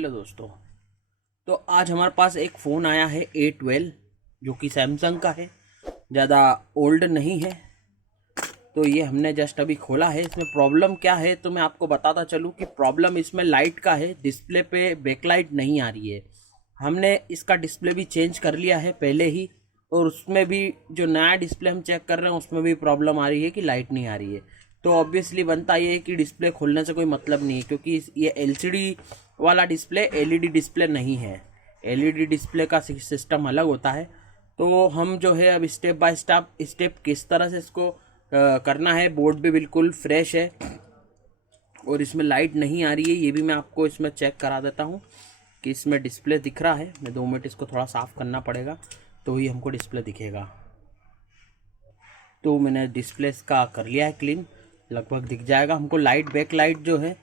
Hello दोस्तों। तो आज हमारे पास एक फ़ोन आया है A12 जो कि सैमसंग का है, ज़्यादा ओल्ड नहीं है। तो ये हमने जस्ट अभी खोला है। इसमें प्रॉब्लम क्या है तो मैं आपको बताता चलूँ कि प्रॉब्लम इसमें लाइट का है। डिस्प्ले पे बैकलाइट नहीं आ रही है। हमने इसका डिस्प्ले भी चेंज कर लिया है पहले ही, और उसमें भी जो नया डिस्प्ले हम चेक कर रहे हैं उसमें भी प्रॉब्लम आ रही है कि लाइट नहीं आ रही है। तो ऑब्वियसली बनता ये है कि डिस्प्ले खोलने से कोई मतलब नहीं है, क्योंकि ये एलसीडी वाला डिस्प्ले एलईडी डिस्प्ले नहीं है। एलईडी डिस्प्ले का सिस्टम अलग होता है। तो हम जो है अब स्टेप बाय स्टेप किस तरह से इसको करना है। बोर्ड भी बिल्कुल फ्रेश है और इसमें लाइट नहीं आ रही है, ये भी मैं आपको इसमें चेक करा देता हूँ कि इसमें डिस्प्ले दिख रहा है। मैं 2 मिनट इसको थोड़ा साफ़ करना पड़ेगा तो ही हमको डिस्प्ले दिखेगा। तो मैंने डिस्प्ले इसका कर लिया है क्लीन, लगभग दिख जाएगा हमको। लाइट बैक लाइट जो है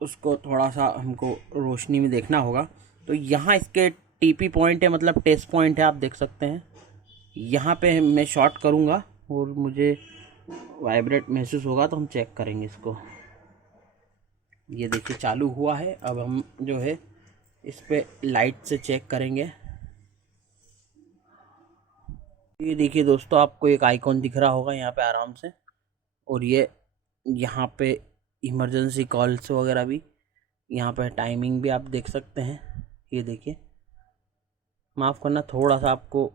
उसको थोड़ा सा हमको रोशनी में देखना होगा। तो यहाँ इसके टीपी पॉइंट है, मतलब टेस्ट पॉइंट है, आप देख सकते हैं। यहाँ पे मैं शॉर्ट करूँगा और मुझे वाइब्रेट महसूस होगा तो हम चेक करेंगे इसको। ये देखिए चालू हुआ है। अब हम जो है इस पे लाइट से चेक करेंगे। ये देखिए दोस्तों, आपको एक आइकॉन दिख रहा होगा यहाँ पे आराम से, और ये यहाँ पे इमरजेंसी कॉल्स वगैरह भी, यहाँ पे टाइमिंग भी आप देख सकते हैं। ये देखिए, माफ़ करना, थोड़ा सा आपको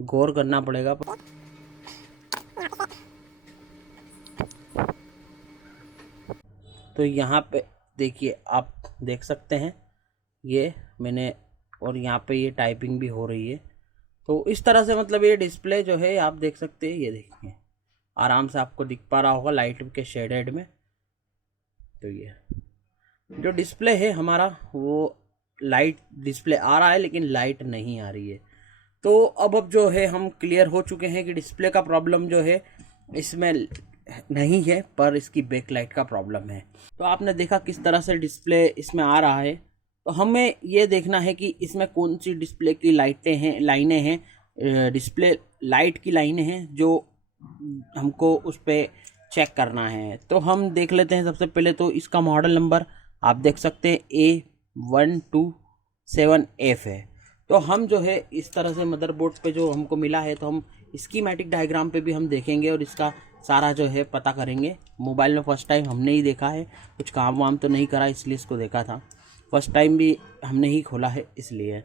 गौर करना पड़ेगा। तो यहाँ पे देखिए, आप देख सकते हैं ये मैंने, और यहाँ पे ये टाइपिंग भी हो रही है। तो इस तरह से मतलब ये डिस्प्ले जो है आप देख सकते हैं। ये देखिए आराम से आपको दिख पा रहा होगा लाइट के शेडेड में। तो ये जो डिस्प्ले है हमारा वो लाइट डिस्प्ले आ रहा है लेकिन लाइट नहीं आ रही है। तो अब जो है हम क्लियर हो चुके हैं कि डिस्प्ले का प्रॉब्लम जो है इसमें नहीं है, पर इसकी बैकलाइट का प्रॉब्लम है। तो आपने देखा किस तरह से डिस्प्ले इसमें आ रहा है। तो हमें ये देखना है कि इसमें कौन सी डिस्प्ले की लाइनें हैं, डिस्प्ले लाइट की लाइनें हैं जो हमको उस पर चेक करना है। तो हम देख लेते हैं। सबसे पहले तो इसका मॉडल नंबर आप देख सकते हैं A127F है। तो हम जो है इस तरह से मदरबोर्ड पे जो हमको मिला है, तो हम स्कीमेटिक डायग्राम पे भी हम देखेंगे और इसका सारा जो है पता करेंगे। मोबाइल में फर्स्ट टाइम हमने ही देखा है, कुछ काम वाम तो नहीं करा इसलिए इसको देखा था। फर्स्ट टाइम भी हमने ही खोला है इसलिए।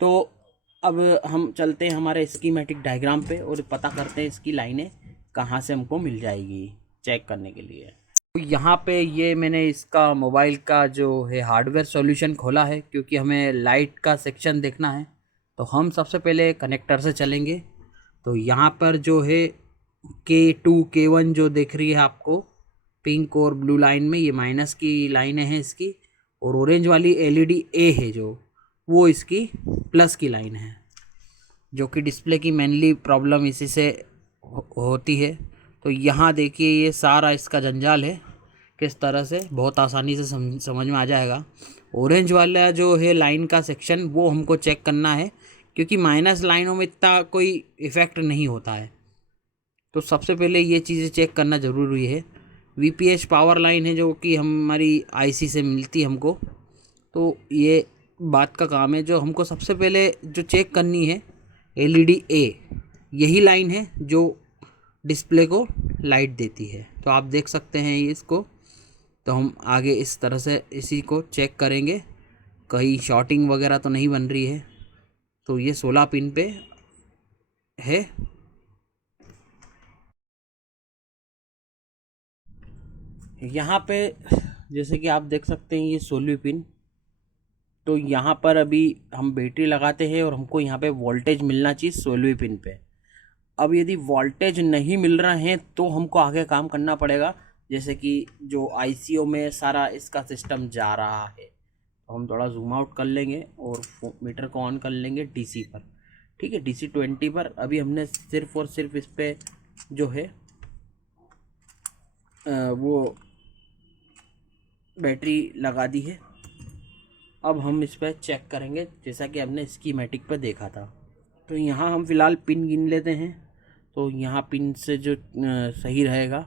तो अब हम चलते हैं हमारे स्कीमेटिक डायग्राम पे और पता करते हैं इसकी लाइनें कहाँ से हमको मिल जाएगी चेक करने के लिए। तो यहाँ पे ये मैंने इसका मोबाइल का जो है हार्डवेयर सॉल्यूशन खोला है, क्योंकि हमें लाइट का सेक्शन देखना है। तो हम सबसे पहले कनेक्टर से चलेंगे। तो यहाँ पर जो है K2 K1 जो दिख रही है आपको पिंक और ब्लू लाइन में, ये माइनस की लाइनें हैं इसकी, और ऑरेंज वाली एलईडी ए है जो, वो इसकी प्लस की लाइन है, जो कि डिस्प्ले की मेनली प्रॉब्लम इसी से होती है। तो यहाँ देखिए ये सारा इसका जंजाल है, किस तरह से बहुत आसानी से समझ में आ जाएगा। ऑरेंज वाला जो है लाइन का सेक्शन वो हमको चेक करना है, क्योंकि माइनस लाइनों में इतना कोई इफ़ेक्ट नहीं होता है। तो सबसे पहले ये चीज़ें चेक करना ज़रूरी है। वीपीएच पावर लाइन है जो कि हमारी आईसी से मिलती है हमको। तो ये बात का काम है। जो हमको सबसे पहले जो चेक करनी है एलईडी ए, यही लाइन है जो डिस्प्ले को लाइट देती है। तो आप देख सकते हैं ये इसको। तो हम आगे इस तरह से इसी को चेक करेंगे, कहीं शॉर्टिंग वगैरह तो नहीं बन रही है। तो ये 16 पिन पे है। यहाँ पे जैसे कि आप देख सकते हैं ये 16 पिन। तो यहाँ पर अभी हम बैटरी लगाते हैं और हमको यहाँ पे वोल्टेज मिलना चाहिए 16 पिन पे। अब यदि वोल्टेज नहीं मिल रहा है तो हमको आगे काम करना पड़ेगा, जैसे कि जो आईसीओ में सारा इसका सिस्टम जा रहा है। तो हम थोड़ा जूम आउट कर लेंगे और मीटर को ऑन कर लेंगे डीसी पर। ठीक है, डीसी 20 पर अभी हमने सिर्फ और सिर्फ इस पर जो है वो बैटरी लगा दी है। अब हम इस पर चेक करेंगे जैसा कि हमने स्कीमेटिक पर देखा था। तो यहाँ हम फिलहाल पिन गिन लेते हैं। तो यहाँ पिन से जो सही रहेगा,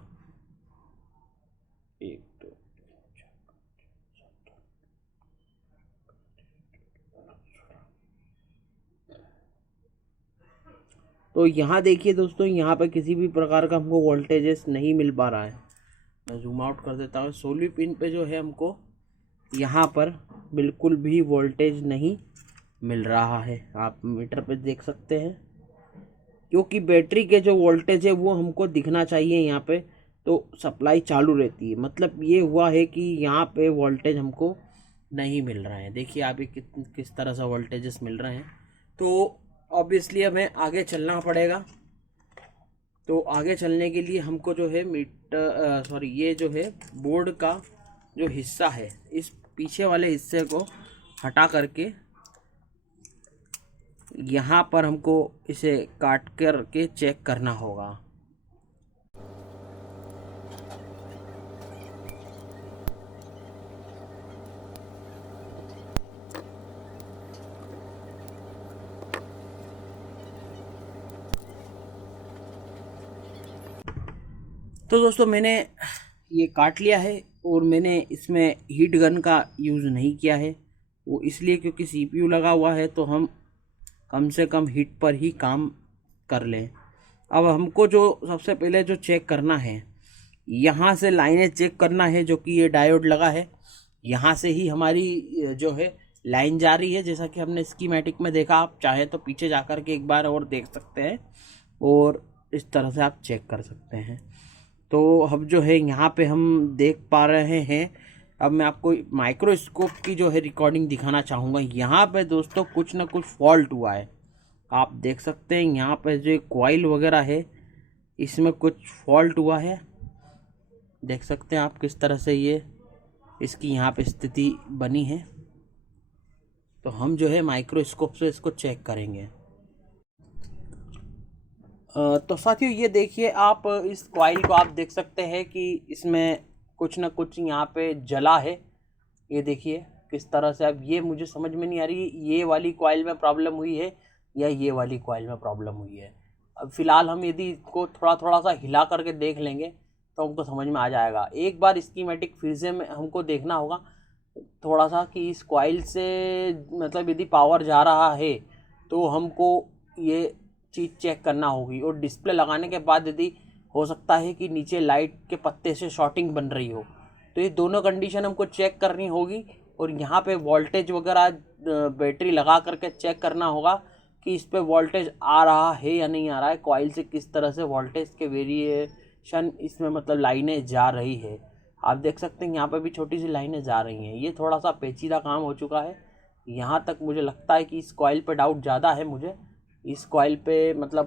1 2 3 4 5 6 7 8 तो यहाँ देखिए दोस्तों, यहाँ पे किसी भी प्रकार का हमको वोल्टेजेस नहीं मिल पा रहा है। मैं जूम आउट कर देता हूँ। सोलर पिन पे जो है हमको यहाँ पर बिल्कुल भी वोल्टेज नहीं मिल रहा है, आप मीटर पे देख सकते हैं। क्योंकि बैटरी के जो वोल्टेज है वो हमको दिखना चाहिए यहाँ पे, तो सप्लाई चालू रहती है। मतलब ये हुआ है कि यहाँ पे वोल्टेज हमको नहीं मिल रहा है। देखिए आप ये किस तरह से वोल्टेजेस मिल रहे हैं। तो ऑब्वियसली हमें आगे चलना पड़ेगा। तो आगे चलने के लिए हमको जो है ये जो है बोर्ड का जो हिस्सा है, इस पीछे वाले हिस्से को हटा करके यहाँ पर हमको इसे काट कर के चेक करना होगा। तो दोस्तों मैंने ये काट लिया है और मैंने इसमें हीट गन का यूज़ नहीं किया है। वो इसलिए क्योंकि सीपीयू लगा हुआ है, तो हम कम से कम हीट पर ही काम कर लें। अब हमको जो सबसे पहले जो चेक करना है, यहाँ से लाइनें चेक करना है। जो कि ये डायोड लगा है, यहाँ से ही हमारी जो है लाइन जा रही है, जैसा कि हमने स्कीमेटिक में देखा। आप चाहे तो पीछे जा कर के एक बार और देख सकते हैं और इस तरह से आप चेक कर सकते हैं। तो अब जो है यहाँ पे हम देख पा रहे हैं। अब मैं आपको माइक्रोस्कोप की जो है रिकॉर्डिंग दिखाना चाहूँगा। यहाँ पे दोस्तों कुछ ना कुछ फॉल्ट हुआ है, आप देख सकते हैं। यहाँ पे जो कॉइल वगैरह है, इसमें कुछ फॉल्ट हुआ है। देख सकते हैं आप किस तरह से ये इसकी यहाँ पे स्थिति बनी है। तो हम जो है माइक्रोस्कोप से इसको चेक करेंगे। तो साथियों ये देखिए, आप इस कॉइल को आप देख सकते हैं कि इसमें कुछ ना कुछ यहाँ पे जला है। ये देखिए किस तरह से। अब ये मुझे समझ में नहीं आ रही ये वाली कॉइल में प्रॉब्लम हुई है या ये वाली कॉइल में प्रॉब्लम हुई है। अब फिलहाल हम यदि इसको थोड़ा थोड़ा सा हिला करके देख लेंगे तो हमको समझ में आ जाएगा। एक बार स्कीमेटिक फिर से हमको देखना होगा थोड़ा सा कि इस कॉइल से मतलब यदि पावर जा रहा है तो हमको ये चीज़ चेक करना होगी। और डिस्प्ले लगाने के बाद यदि हो सकता है कि नीचे लाइट के पत्ते से शॉर्टिंग बन रही हो, तो ये दोनों कंडीशन हमको चेक करनी होगी। और यहाँ पे वोल्टेज वगैरह बैटरी लगा करके चेक करना होगा कि इस पे वोल्टेज आ रहा है या नहीं आ रहा है। कॉइल से किस तरह से वोल्टेज के वेरिएशन इसमें मतलब लाइनें जा रही है। आप देख सकते हैं यहाँ पे भी छोटी सी लाइनें जा रही हैं। ये थोड़ा सा पेचीदा काम हो चुका है। यहाँ तक मुझे लगता है कि इस कॉइल पे डाउट ज़्यादा है मुझे। इस कॉइल पे मतलब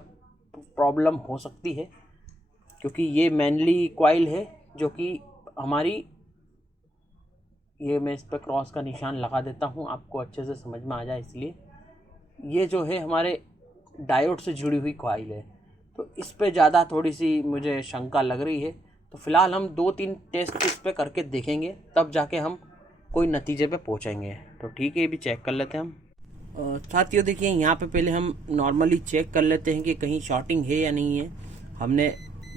प्रॉब्लम हो सकती है, क्योंकि ये मेनली कॉइल है जो कि हमारी, ये मैं इस पर क्रॉस का निशान लगा देता हूँ आपको अच्छे से समझ में आ जाए इसलिए। ये जो है हमारे डायोड से जुड़ी हुई कॉइल है, तो इस पे ज़्यादा थोड़ी सी मुझे शंका लग रही है। तो फिलहाल हम 2-3 टेस्ट इस पे करके देखेंगे, तब जाके हम कोई नतीजे पे पहुँचेंगे। तो ठीक है, ये भी चेक कर लेते हैं हम। साथियों देखिए, यहाँ पे पहले हम नॉर्मली चेक कर लेते हैं कि कहीं शॉर्टिंग है या नहीं है। हमने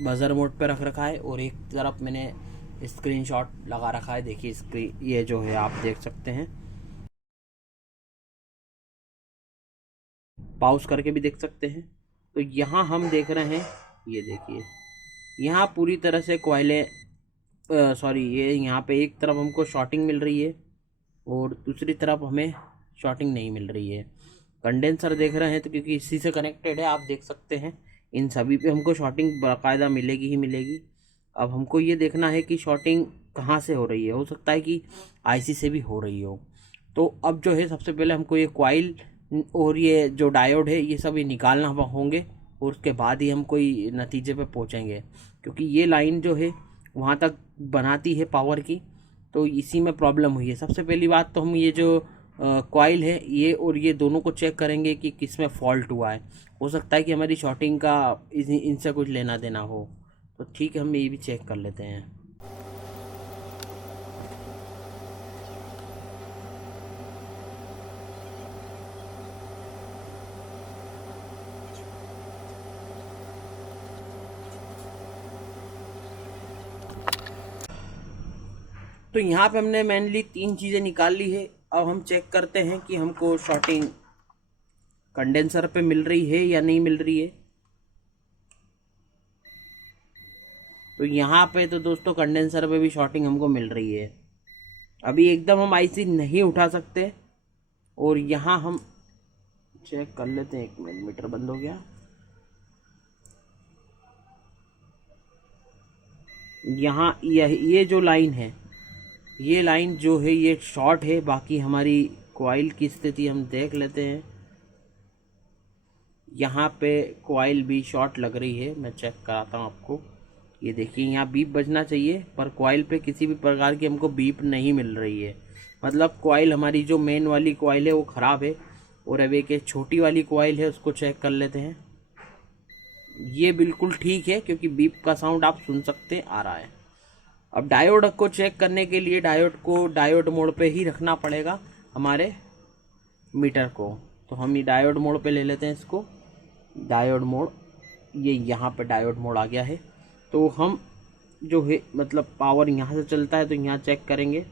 बजर मोड पे रख रखा है और एक तरफ मैंने स्क्रीनशॉट लगा रखा है। देखिए स्क्रीन ये जो है आप देख सकते हैं, पॉज करके भी देख सकते हैं। तो यहाँ हम देख रहे हैं, ये देखिए यहाँ पूरी तरह से कॉइलें ये यहाँ पे एक तरफ हमको शॉर्टिंग मिल रही है और दूसरी तरफ हमें शॉर्टिंग नहीं मिल रही है। कंडेंसर देख रहे हैं तो क्योंकि इसी से कनेक्टेड है, आप देख सकते हैं इन सभी पे हमको शॉर्टिंग बाकायदा मिलेगी ही मिलेगी। अब हमको ये देखना है कि शॉर्टिंग कहाँ से हो रही है। हो सकता है कि आईसी से भी हो रही हो। तो अब जो है सबसे पहले हमको ये कॉइल और ये जो डायोड है ये सब ये निकालना होंगे और उसके बाद ही हम कोई नतीजे पे पहुँचेंगे, क्योंकि ये लाइन जो है वहाँ तक बनाती है पावर की। तो इसी में प्रॉब्लम हुई है। सबसे पहली बात तो हम ये जो कॉइल है ये और ये दोनों को चेक करेंगे कि किस में फॉल्ट हुआ है। हो सकता है कि हमारी शॉर्टिंग का इनसे कुछ लेना देना हो। तो ठीक है, हम ये भी चेक कर लेते हैं। तो यहाँ पे हमने मेनली 3 चीज़ें निकाल ली है। अब हम चेक करते हैं कि हमको शॉर्टिंग कंडेंसर पे मिल रही है या नहीं मिल रही है। तो यहाँ पे तो दोस्तों कंडेंसर पे भी शॉर्टिंग हमको मिल रही है। अभी एकदम हम आईसी नहीं उठा सकते, और यहाँ हम चेक कर लेते हैं। 1 मिनट, मीटर बंद हो गया। यहाँ ये जो लाइन है, ये लाइन जो है ये शॉर्ट है। बाकी हमारी कॉइल की स्थिति हम देख लेते हैं। यहाँ पे कॉइल भी शॉर्ट लग रही है, मैं चेक कराता हूँ आपको। ये देखिए यहाँ बीप बजना चाहिए, पर कॉइल पे किसी भी प्रकार की हमको बीप नहीं मिल रही है। मतलब कॉइल हमारी जो मेन वाली कॉइल है वो ख़राब है। और अब एक छोटी वाली कॉइल है, उसको चेक कर लेते हैं। ये बिल्कुल ठीक है, क्योंकि बीप का साउंड आप सुन सकते आ रहा है। अब डायोड को चेक करने के लिए डायोड को डायोड मोड पे ही रखना पड़ेगा हमारे मीटर को। तो हम ये डायोड मोड पे ले लेते हैं इसको। डायोड मोड, ये यहाँ पे डायोड मोड आ गया है। तो हम जो है मतलब पावर यहाँ से चलता है, तो यहाँ चेक करेंगे।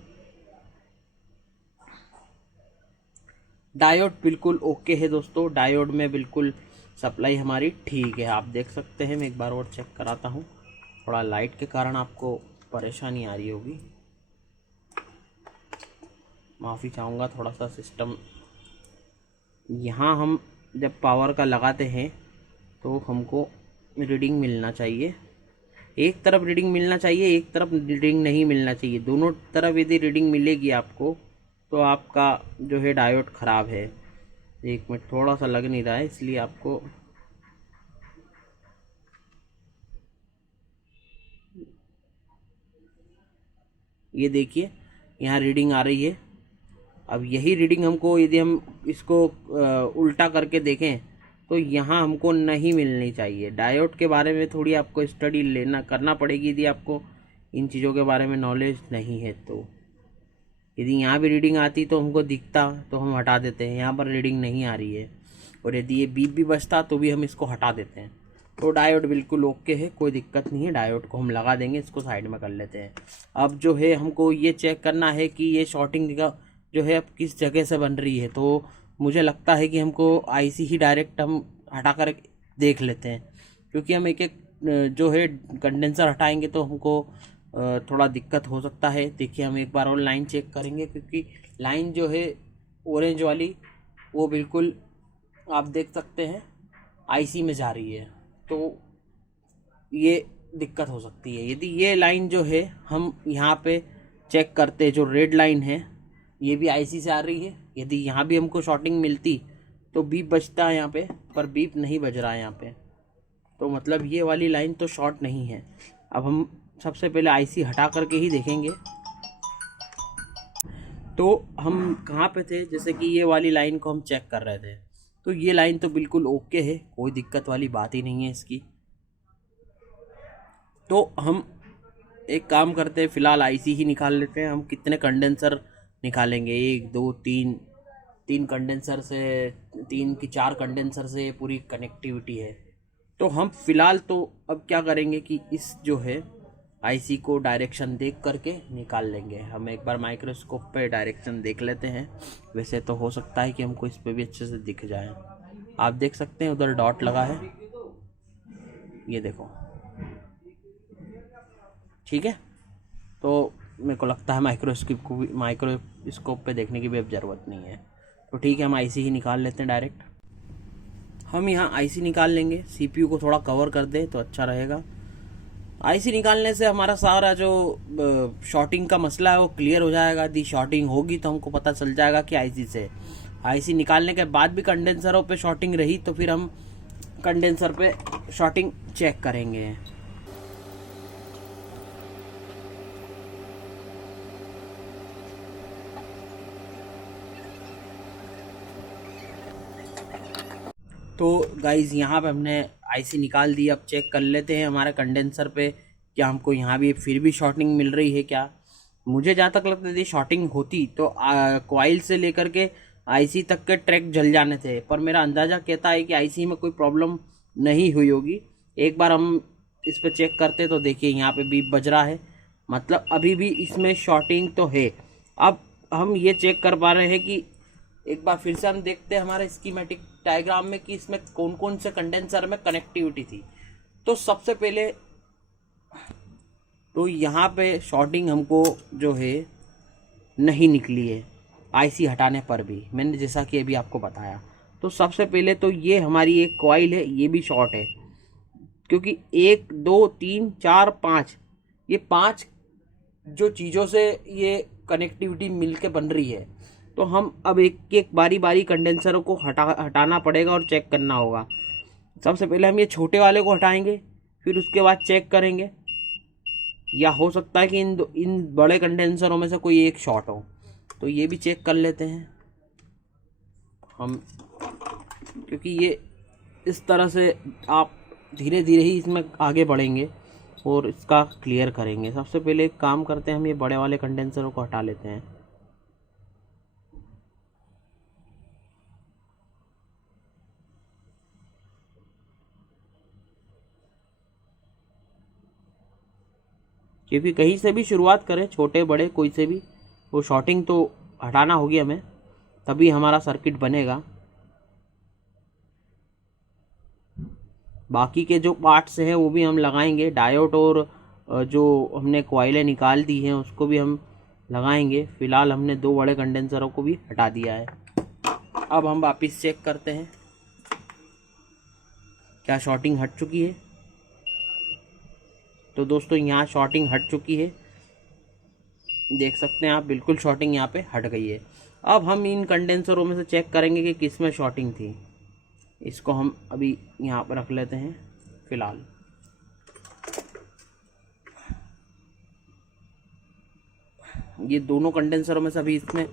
डायोड बिल्कुल ओके है दोस्तों, डायोड में बिल्कुल सप्लाई हमारी ठीक है, आप देख सकते हैं। मैं एक बार और चेक कराता हूँ। थोड़ा लाइट के कारण आपको परेशानी आ रही होगी, माफ़ी चाहूँगा। थोड़ा सा सिस्टम, यहाँ हम जब पावर का लगाते हैं तो हमको रीडिंग मिलना चाहिए। एक तरफ रीडिंग मिलना चाहिए, एक तरफ रीडिंग नहीं मिलना चाहिए। दोनों तरफ यदि रीडिंग मिलेगी आपको, तो आपका जो है डायोड ख़राब है। 1 मिनट, थोड़ा सा लग नहीं रहा है, इसलिए आपको ये देखिए यहाँ रीडिंग आ रही है। अब यही रीडिंग हमको, यदि हम इसको उल्टा करके देखें तो यहाँ हमको नहीं मिलनी चाहिए। डायोड के बारे में थोड़ी आपको स्टडी करना पड़ेगी, यदि आपको इन चीज़ों के बारे में नॉलेज नहीं है तो। यदि यहाँ भी रीडिंग आती तो हमको दिखता, तो हम हटा देते हैं। यहाँ पर रीडिंग नहीं आ रही है, और यदि ये बीप भी बजता तो भी हम इसको हटा देते हैं। तो डायोड बिल्कुल ओके है, कोई दिक्कत नहीं है। डायोड को हम लगा देंगे, इसको साइड में कर लेते हैं। अब जो है हमको ये चेक करना है कि ये शॉर्टिंग का जो है अब किस जगह से बन रही है। तो मुझे लगता है कि हमको आईसी ही डायरेक्ट हम हटा कर देख लेते हैं, क्योंकि हम एक एक जो है कंडेंसर हटाएंगे तो हमको थोड़ा दिक्कत हो सकता है। देखिए हम एक बार और लाइन चेक करेंगे, क्योंकि लाइन जो है ऑरेंज वाली वो बिल्कुल आप देख सकते हैं आईसी में जा रही है, तो ये दिक्कत हो सकती है। यदि ये लाइन जो है हम यहाँ पे चेक करते, जो रेड लाइन है ये भी आईसी से आ रही है। यदि यहाँ भी हमको शॉर्टिंग मिलती तो बीप बजता है यहाँ पे, पर बीप नहीं बज रहा है यहाँ पे, तो मतलब ये वाली लाइन तो शॉर्ट नहीं है। अब हम सबसे पहले आईसी हटा करके ही देखेंगे। तो हम कहाँ पे थे, जैसे कि ये वाली लाइन को हम चेक कर रहे थे, तो ये लाइन तो बिल्कुल ओके है, कोई दिक्कत वाली बात ही नहीं है इसकी। तो हम एक काम करते हैं, फ़िलहाल आईसी ही निकाल लेते हैं। हम कितने कंडेंसर निकालेंगे, 1 2 3 कंडेंसर से, 3 की 4 कंडेंसर से पूरी कनेक्टिविटी है। तो हम फ़िलहाल तो अब क्या करेंगे कि इस जो है आईसी को डायरेक्शन देख करके निकाल लेंगे। हम एक बार माइक्रोस्कोप पे डायरेक्शन देख लेते हैं। वैसे तो हो सकता है कि हमको इस पे भी अच्छे से दिख जाए। आप देख सकते हैं उधर डॉट लगा है, ये देखो, ठीक है। तो मेरे को लगता है माइक्रोस्कोप पे देखने की भी अब ज़रूरत नहीं है। तो ठीक है, हम आईसी ही निकाल लेते हैं डायरेक्ट। हम यहाँ आईसी निकाल लेंगे, सीपीयू को थोड़ा कवर कर दे तो अच्छा रहेगा। आईसी निकालने से हमारा सारा जो शॉर्टिंग का मसला है वो क्लियर हो जाएगा। यदि शॉर्टिंग होगी तो हमको पता चल जाएगा कि आईसी से। आईसी निकालने के बाद भी कंडेंसरों पे शॉर्टिंग रही तो फिर हम कंडेंसर पे शॉर्टिंग चेक करेंगे। तो गाइज़ यहाँ पे हमने आईसी निकाल दी। अब चेक कर लेते हैं हमारे कंडेंसर पे क्या हमको यहाँ भी फिर भी शॉर्टिंग मिल रही है क्या। मुझे जहाँ तक लगता है शॉर्टिंग होती तो कॉइल से लेकर के आईसी तक के ट्रैक जल जाने थे, पर मेरा अंदाज़ा कहता है कि आईसी में कोई प्रॉब्लम नहीं हुई होगी। एक बार हम इस पर चेक करते तो देखिए यहाँ पे बीप बज रहा है, मतलब अभी भी इसमें शॉर्टिंग तो है। अब हम ये चेक कर पा रहे हैं कि एक बार फिर से हम देखते हैं हमारे स्कीमेटिक डायग्राम में कि इसमें कौन कौन से कंडेंसर में कनेक्टिविटी थी। तो सबसे पहले तो यहाँ पे शॉर्टिंग हमको जो है नहीं निकली है आईसी हटाने पर भी, मैंने जैसा कि अभी आपको बताया। तो सबसे पहले तो ये हमारी एक कॉइल है, ये भी शॉर्ट है, क्योंकि 1 2 3 4 5 ये 5 जो चीज़ों से ये कनेक्टिविटी मिलके बन रही है। तो हम अब एक एक बारी बारी कंडेंसरों को हटाना पड़ेगा और चेक करना होगा। सबसे पहले हम ये छोटे वाले को हटाएंगे, फिर उसके बाद चेक करेंगे, या हो सकता है कि इन बड़े कंडेंसरों में से कोई एक शॉर्ट हो। तो ये भी चेक कर लेते हैं हम, क्योंकि ये इस तरह से आप धीरे धीरे ही इसमें आगे बढ़ेंगे और इसका क्लियर करेंगे। सबसे पहले एक काम करते हैं, हम ये बड़े वाले कंडेंसरों को हटा लेते हैं। क्योंकि कहीं से भी शुरुआत करें, छोटे बड़े कोई से भी, वो शॉर्टिंग तो हटाना होगी हमें, तभी हमारा सर्किट बनेगा। बाकी के जो पार्ट्स हैं वो भी हम लगाएंगे, डायोड और जो हमने कॉइलें निकाल दी हैं उसको भी हम लगाएंगे। फ़िलहाल हमने 2 बड़े कंडेंसरों को भी हटा दिया है। अब हम वापस चेक करते हैं क्या शॉर्टिंग हट चुकी है। तो दोस्तों यहाँ शॉर्टिंग हट चुकी है, देख सकते हैं आप, बिल्कुल शॉर्टिंग यहाँ पे हट गई है। अब हम इन कंडेंसरों में से चेक करेंगे कि किस में शॉर्टिंग थी। इसको हम अभी यहाँ पर रख लेते हैं फ़िलहाल। ये दोनों कंडेंसरों में से अभी इसमें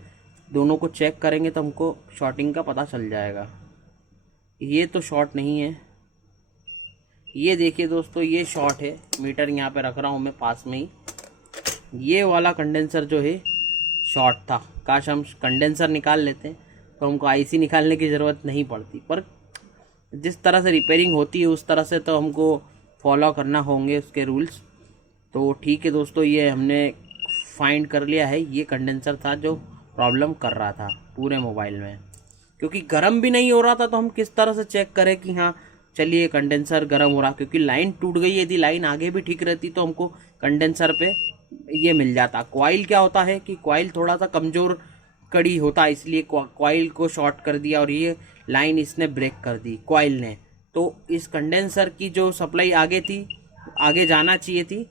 दोनों को चेक करेंगे तो हमको शॉर्टिंग का पता चल जाएगा। ये तो शॉर्ट नहीं है, ये देखिए दोस्तों, ये शॉर्ट है। मीटर यहाँ पे रख रहा हूँ मैं पास में ही। ये वाला कंडेंसर जो है शॉर्ट था। काश हम कंडेंसर निकाल लेते तो हमको आईसी निकालने की ज़रूरत नहीं पड़ती, पर जिस तरह से रिपेयरिंग होती है उस तरह से तो हमको फॉलो करना होंगे उसके रूल्स। तो ठीक है दोस्तों, ये हमने फाइंड कर लिया है, ये कंडेंसर था जो प्रॉब्लम कर रहा था पूरे मोबाइल में। क्योंकि गर्म भी नहीं हो रहा था तो हम किस तरह से चेक करें कि हाँ चलिए कंडेंसर गर्म हो रहा, क्योंकि लाइन टूट गई। यदि लाइन आगे भी ठीक रहती तो हमको कंडेंसर पे ये मिल जाता। कॉइल क्या होता है कि कॉइल थोड़ा सा कमज़ोर कड़ी होता है, इसलिए कॉइल को शॉर्ट कर दिया और ये लाइन इसने ब्रेक कर दी कॉइल ने। तो इस कंडेंसर की जो सप्लाई आगे थी, आगे जाना चाहिए थी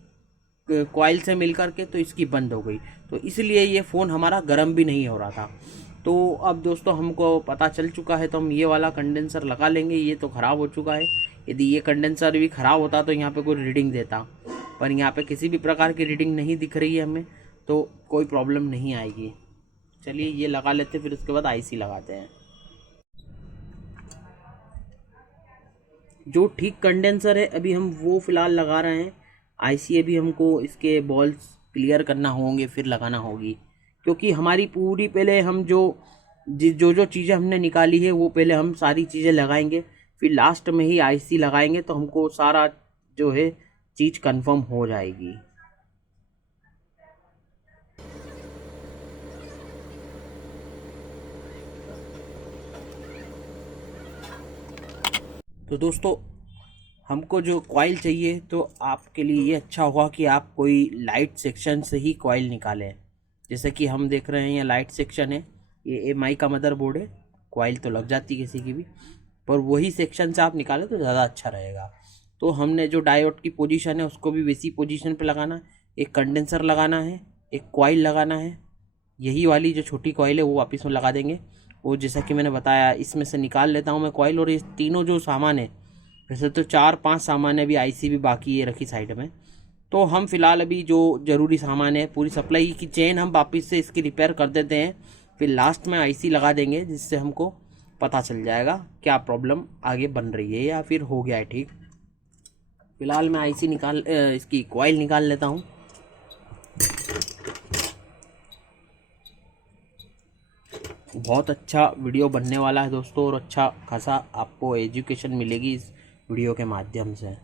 कॉइल से मिल कर के, तो इसकी बंद हो गई। तो इसलिए ये फ़ोन हमारा गर्म भी नहीं हो रहा था। तो अब दोस्तों हमको पता चल चुका है, तो हम ये वाला कंडेंसर लगा लेंगे। ये तो ख़राब हो चुका है। यदि ये कंडेंसर भी ख़राब होता तो यहाँ पे कोई रीडिंग देता, पर यहाँ पे किसी भी प्रकार की रीडिंग नहीं दिख रही है हमें, तो कोई प्रॉब्लम नहीं आएगी। चलिए ये लगा लेते, फिर उसके बाद आईसी लगाते हैं। जो ठीक कंडेंसर है अभी हम वो फ़िलहाल लगा रहे हैं। आईसी अभी हमको इसके बॉल्स क्लियर करना होंगे, फिर लगाना होगी। क्योंकि हमारी पूरी पहले हम जो जो चीज़ें हमने निकाली है वो पहले हम सारी चीज़ें लगाएंगे, फिर लास्ट में ही आईसी लगाएंगे, तो हमको सारा जो है चीज़ कंफर्म हो जाएगी। तो दोस्तों हमको जो कॉइल चाहिए, तो आपके लिए ये अच्छा होगा कि आप कोई लाइट सेक्शन से ही कॉइल निकालें। जैसे कि हम देख रहे हैं ये लाइट सेक्शन है, ये एमआई का मदरबोर्ड है। कॉइल तो लग जाती किसी की भी, पर वही सेक्शन से आप निकालें तो ज़्यादा अच्छा रहेगा। तो हमने जो डायोड की पोजीशन है उसको भी वैसी पोजीशन पे लगाना है। एक कंडेंसर लगाना है, एक कॉइल लगाना है, यही वाली जो छोटी कॉइल है वो वापस में लगा देंगे। वो जैसा कि मैंने बताया, इसमें से निकाल लेता हूँ मैं कॉइल। और ये तीनों जो सामान है, वैसे तो 4-5 सामान है, अभी आईसी भी बाकी है रखी साइड में। तो हम फिलहाल अभी जो ज़रूरी सामान है, पूरी सप्लाई की चेन हम वापस से इसकी रिपेयर कर देते हैं, फिर लास्ट में आईसी लगा देंगे, जिससे हमको पता चल जाएगा क्या प्रॉब्लम आगे बन रही है या फिर हो गया है ठीक। फिलहाल मैं आईसी इसकी कॉइल निकाल लेता हूँ। बहुत अच्छा वीडियो बनने वाला है दोस्तों, और अच्छा खासा आपको एजुकेशन मिलेगी इस वीडियो के माध्यम से।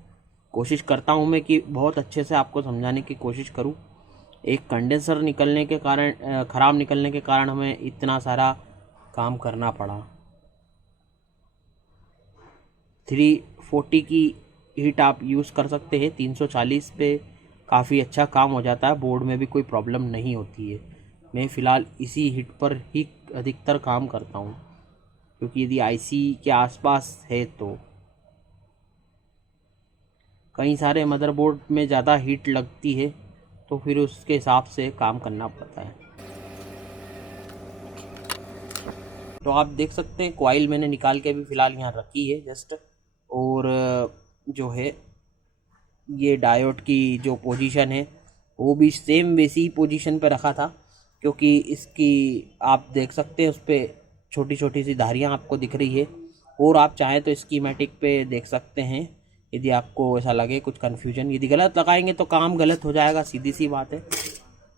कोशिश करता हूँ मैं कि बहुत अच्छे से आपको समझाने की कोशिश करूँ। एक कंडेंसर निकलने के कारण, ख़राब निकलने के कारण हमें इतना सारा काम करना पड़ा। 340 की हीट आप यूज़ कर सकते हैं, 340 पे काफ़ी अच्छा काम हो जाता है, बोर्ड में भी कोई प्रॉब्लम नहीं होती है। मैं फ़िलहाल इसी हिट पर ही अधिकतर काम करता हूँ, क्योंकि यदि आईसी के आसपास है तो कई सारे मदरबोर्ड में ज़्यादा हीट लगती है, तो फिर उसके हिसाब से काम करना पड़ता है। तो आप देख सकते हैं कॉइल मैंने निकाल के अभी फ़िलहाल यहाँ रखी है जस्ट, और जो है ये डायोड की जो पोजीशन है वो भी सेम वैसी ही पोजीशन पे रखा था, क्योंकि इसकी आप देख सकते हैं उस पर छोटी छोटी सी धारियाँ आपको दिख रही है। और आप चाहें तो स्कीमेटिक पे देख सकते हैं, यदि आपको ऐसा लगे कुछ कन्फ्यूजन, यदि गलत लगाएंगे तो काम गलत हो जाएगा, सीधी सी बात है।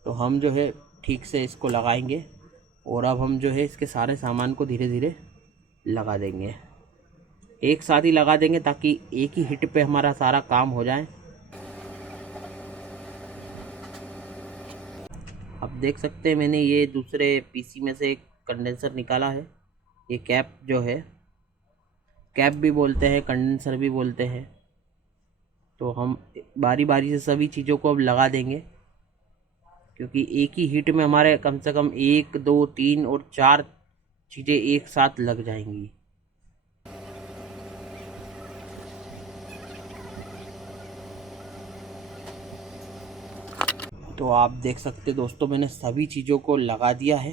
तो हम जो है ठीक से इसको लगाएंगे, और अब हम जो है इसके सारे सामान को धीरे धीरे लगा देंगे, एक साथ ही लगा देंगे ताकि एक ही हिट पे हमारा सारा काम हो जाए। अब देख सकते हैं मैंने ये दूसरे पीसी में से एक कंडेंसर निकाला है। ये कैप जो है, कैप भी बोलते हैं, कंडेंसर भी बोलते हैं। तो हम बारी बारी से सभी चीज़ों को अब लगा देंगे, क्योंकि एक ही हीट में हमारे कम से कम 1 2 3 और 4 चीज़ें एक साथ लग जाएंगी। तो आप देख सकते दोस्तों मैंने सभी चीज़ों को लगा दिया है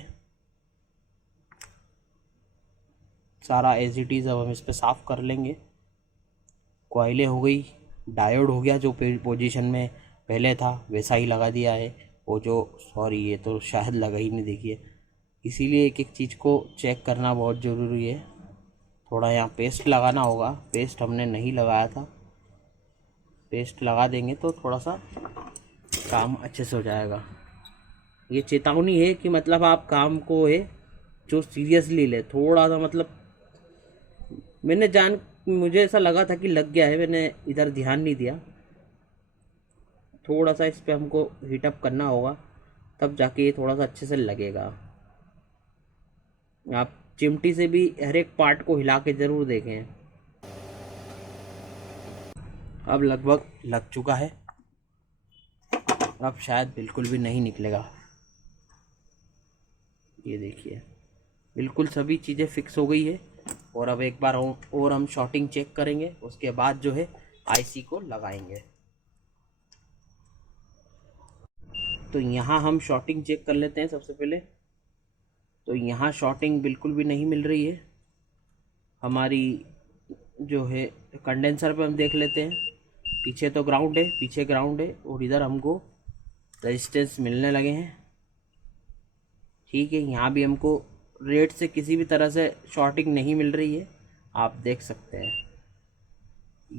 सारा एज इट इज़। अब हम इस पर साफ़ कर लेंगे। कॉइलें हो गई, डायोड हो गया जो पोजीशन में पहले था वैसा ही लगा दिया है। वो जो सॉरी ये तो शायद लगा ही नहीं, देखिए, इसीलिए एक एक चीज़ को चेक करना बहुत ज़रूरी है। थोड़ा यहाँ पेस्ट लगाना होगा, पेस्ट हमने नहीं लगाया था, पेस्ट लगा देंगे तो थोड़ा सा काम अच्छे से हो जाएगा। ये चेतावनी है कि मतलब आप काम को है जो सीरियसली ले, थोड़ा सा मतलब मुझे ऐसा लगा था कि लग गया है, मैंने इधर ध्यान नहीं दिया। थोड़ा सा इस पे हमको हीटअप करना होगा, तब जाके ये थोड़ा सा अच्छे से लगेगा। आप चिमटी से भी हर एक पार्ट को हिला के ज़रूर देखें। अब लगभग लग चुका है, अब शायद बिल्कुल भी नहीं निकलेगा। ये देखिए बिल्कुल सभी चीज़ें फिक्स हो गई है। और अब एक बार और हम शॉर्टिंग चेक करेंगे, उसके बाद जो है आईसी को लगाएंगे। तो यहाँ हम शॉर्टिंग चेक कर लेते हैं सबसे पहले। तो यहाँ शॉर्टिंग बिल्कुल भी नहीं मिल रही है हमारी, जो है कंडेंसर पे हम देख लेते हैं। पीछे तो ग्राउंड है, पीछे ग्राउंड है, और इधर हमको रेजिस्टेंस मिलने लगे हैं। ठीक है, यहाँ भी हमको रेट से किसी भी तरह से शॉर्टिंग नहीं मिल रही है, आप देख सकते हैं।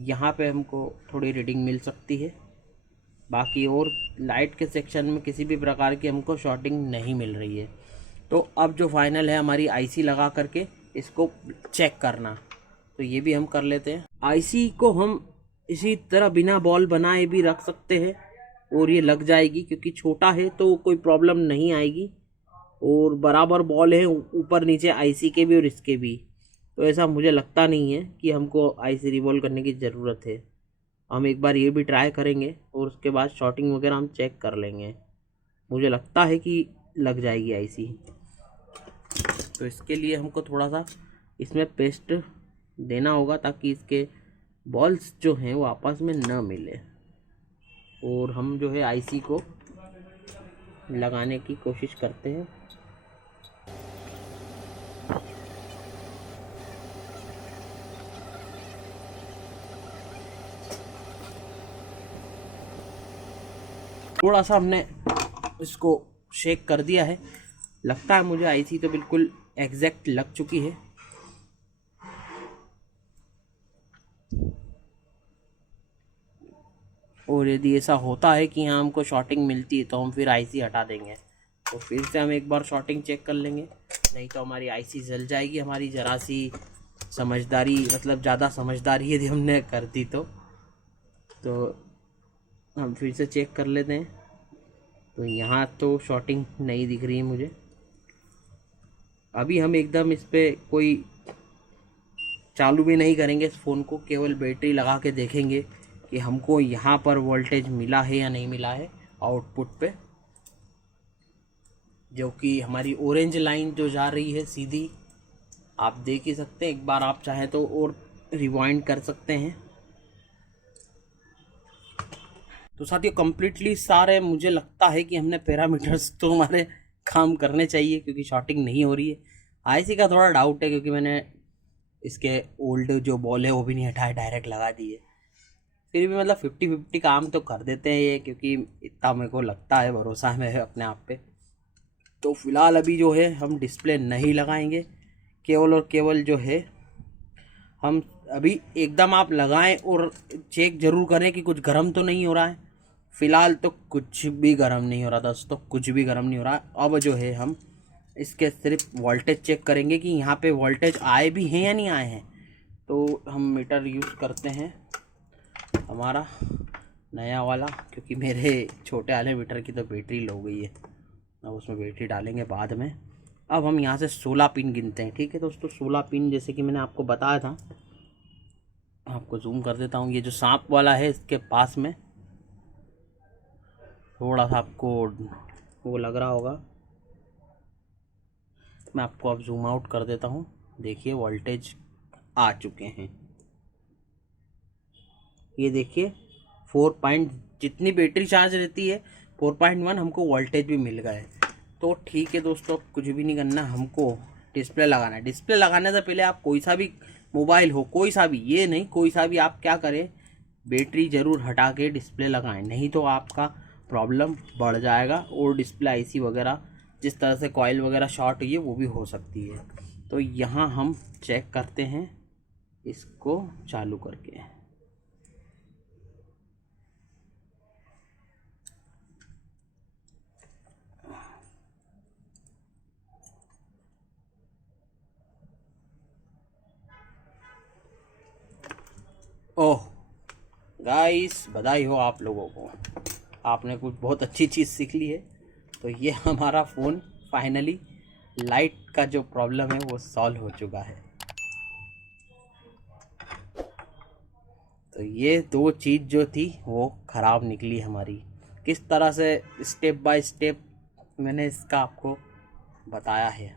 यहाँ पे हमको थोड़ी रीडिंग मिल सकती है, बाकी और लाइट के सेक्शन में किसी भी प्रकार की हमको शॉर्टिंग नहीं मिल रही है। तो अब जो फाइनल है हमारी आईसी लगा करके इसको चेक करना, तो ये भी हम कर लेते हैं। आईसी को हम इसी तरह बिना बॉल बनाए भी रख सकते हैं और ये लग जाएगी, क्योंकि छोटा है तो कोई प्रॉब्लम नहीं आएगी, और बराबर बॉल है ऊपर नीचे आईसी के भी और इसके भी, तो ऐसा मुझे लगता नहीं है कि हमको आईसी रिवॉल्व करने की ज़रूरत है। हम एक बार ये भी ट्राई करेंगे और उसके बाद शॉर्टिंग वगैरह हम चेक कर लेंगे। मुझे लगता है कि लग जाएगी आईसी। तो इसके लिए हमको थोड़ा सा इसमें पेस्ट देना होगा ताकि इसके बॉल्स जो हैं वो आपस में न मिले, और हम जो है आईसी को लगाने की कोशिश करते हैं। थोड़ा सा हमने इसको शेक कर दिया है, लगता है मुझे आईसी तो बिल्कुल एग्जैक्ट लग चुकी है। और यदि ऐसा होता है कि यहाँ हमको शॉर्टिंग मिलती है तो हम फिर आईसी हटा देंगे। तो फिर से हम एक बार शॉर्टिंग चेक कर लेंगे, नहीं तो हमारी आईसी जल जाएगी। हमारी ज़रा सी समझदारी, मतलब ज़्यादा समझदारी यदि हमने कर दी तो हम फिर से चेक कर लेते हैं। तो यहाँ तो शॉर्टिंग नहीं दिख रही है मुझे। अभी हम एकदम इस पर कोई चालू भी नहीं करेंगे इस फ़ोन को, केवल बैटरी लगा के देखेंगे कि हमको यहाँ पर वोल्टेज मिला है या नहीं मिला है आउटपुट पे, जो कि हमारी ऑरेंज लाइन जो जा रही है सीधी, आप देख ही सकते हैं। एक बार आप चाहे तो और रिवाइंड कर सकते हैं। तो साथियों कम्प्लीटली सारे मुझे लगता है कि हमने पैरामीटर्स तो हमारे काम करने चाहिए, क्योंकि शॉर्टिंग नहीं हो रही है। आईसी का थोड़ा डाउट है, क्योंकि मैंने इसके ओल्ड जो बॉल है वो भी नहीं हटाए, डायरेक्ट लगा दिए। फिर भी मतलब 50-50 काम तो कर देते हैं ये, क्योंकि इतना मेरे को लगता है, भरोसा है अपने आप पे। तो फिलहाल अभी जो है हम डिस्प्ले नहीं लगाएंगे, केवल और केवल जो है हम अभी एकदम आप लगाएं और चेक ज़रूर करें कि कुछ गर्म तो नहीं हो रहा है। फ़िलहाल तो कुछ भी गर्म नहीं हो रहा दोस्तों, कुछ भी गर्म नहीं हो रहा। अब जो है हम इसके सिर्फ वोल्टेज चेक करेंगे कि यहाँ पे वोल्टेज आए भी हैं या नहीं आए हैं। तो हम मीटर यूज़ करते हैं हमारा नया वाला, क्योंकि मेरे छोटे वाले मीटर की तो बैटरी लो गई है। अब उसमें बैटरी डालेंगे बाद में। अब हम यहाँ से 16 पिन गिनते हैं। ठीक है दोस्तों, 16 पिन जैसे कि मैंने आपको बताया था। आपको जूम कर देता हूँ। ये जो सांप वाला है इसके पास में थोड़ा सा आपको वो लग रहा होगा, मैं आपको अब जूम आउट कर देता हूँ। देखिए वोल्टेज आ चुके हैं, ये देखिए 4 जितनी बैटरी चार्ज रहती है 4.1 हमको वोल्टेज भी मिल गए। तो ठीक है दोस्तों, कुछ भी नहीं करना, हमको डिस्प्ले लगाना है। डिस्प्ले लगाने से पहले आप कोई सा भी मोबाइल हो, कोई सा भी, ये नहीं कोई सा भी, आप क्या करें, बैटरी ज़रूर हटा के डिस्प्ले लगाएं, नहीं तो आपका प्रॉब्लम बढ़ जाएगा। और डिस्प्ले आईसी वगैरह जिस तरह से कॉइल वगैरह शॉर्ट हुई है वो भी हो सकती है। तो यहाँ हम चेक करते हैं इसको चालू करके। ओह गाइस, बधाई हो आप लोगों को, आपने कुछ बहुत अच्छी चीज़ सीख ली है। तो ये हमारा फ़ोन फाइनली लाइट का जो प्रॉब्लम है वो सॉल्व हो चुका है। तो ये दो चीज़ जो थी वो ख़राब निकली हमारी। किस तरह से स्टेप बाय स्टेप मैंने इसका आपको बताया है।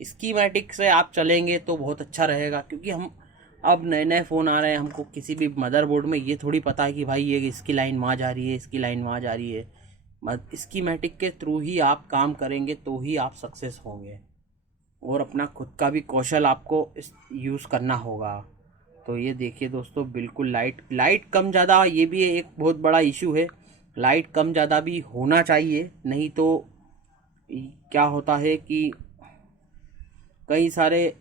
स्कीमेटिक से आप चलेंगे तो बहुत अच्छा रहेगा, क्योंकि हम अब नए नए फ़ोन आ रहे हैं, हमको किसी भी मदरबोर्ड में ये थोड़ी पता है कि भाई ये इसकी लाइन वहाँ जा रही है, इसकी लाइन वहाँ जा रही है। स्कीमेटिक के थ्रू ही आप काम करेंगे तो ही आप सक्सेस होंगे, और अपना खुद का भी कौशल आपको यूज़ करना होगा। तो ये देखिए दोस्तों, बिल्कुल लाइट कम ज़्यादा, ये भी एक बहुत बड़ा इशू है। लाइट कम ज़्यादा भी होना चाहिए, नहीं तो क्या होता है कि कई सारे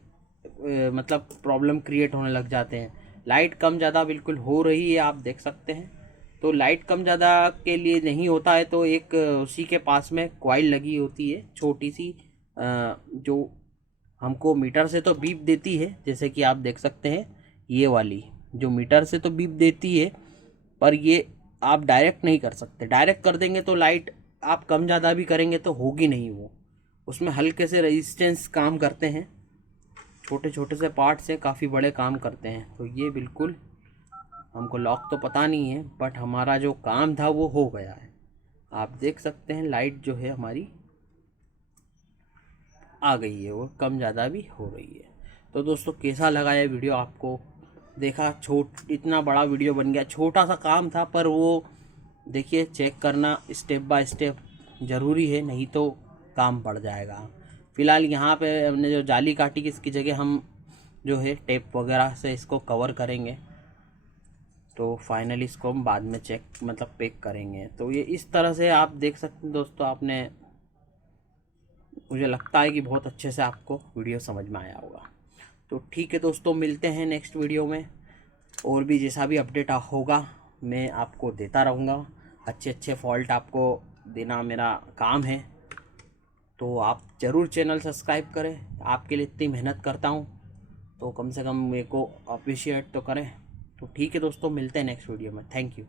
मतलब प्रॉब्लम क्रिएट होने लग जाते हैं। लाइट कम ज़्यादा बिल्कुल हो रही है, आप देख सकते हैं। तो लाइट कम ज़्यादा के लिए नहीं होता है तो एक उसी के पास में कॉइल लगी होती है छोटी सी, जो हमको मीटर से तो बीप देती है, जैसे कि आप देख सकते हैं ये वाली जो मीटर से तो बीप देती है, पर ये आप डायरेक्ट नहीं कर सकते। डायरेक्ट कर देंगे तो लाइट आप कम ज़्यादा भी करेंगे तो होगी नहीं वो, उसमें हल्के से रेजिस्टेंस काम करते हैं, छोटे छोटे से पार्ट से काफ़ी बड़े काम करते हैं। तो ये बिल्कुल हमको लॉक तो पता नहीं है, बट हमारा जो काम था वो हो गया है। आप देख सकते हैं लाइट जो है हमारी आ गई है, वो कम ज़्यादा भी हो रही है। तो दोस्तों कैसा लगा ये वीडियो आपको? देखा इतना बड़ा वीडियो बन गया, छोटा सा काम था, पर वो देखिए चेक करना स्टेप बाय स्टेप ज़रूरी है, नहीं तो काम बढ़ जाएगा। फ़िलहाल यहाँ पे हमने जो जाली काटी कि इसकी जगह हम जो है टेप वगैरह से इसको कवर करेंगे। तो फाइनली इसको हम बाद में चेक मतलब पैक करेंगे। तो ये इस तरह से आप देख सकते हैं दोस्तों, आपने, मुझे लगता है कि बहुत अच्छे से आपको वीडियो समझ में आया होगा। तो ठीक है दोस्तों, मिलते हैं नेक्स्ट वीडियो में, और भी जैसा भी अपडेट होगा मैं आपको देता रहूँगा। अच्छे अच्छे फॉल्ट आपको देना मेरा काम है, तो आप ज़रूर चैनल सब्सक्राइब करें। आपके लिए इतनी मेहनत करता हूँ तो कम से कम मेरे को अप्रिशिएट तो करें। तो ठीक है दोस्तों, मिलते हैं नेक्स्ट वीडियो में। Thank you.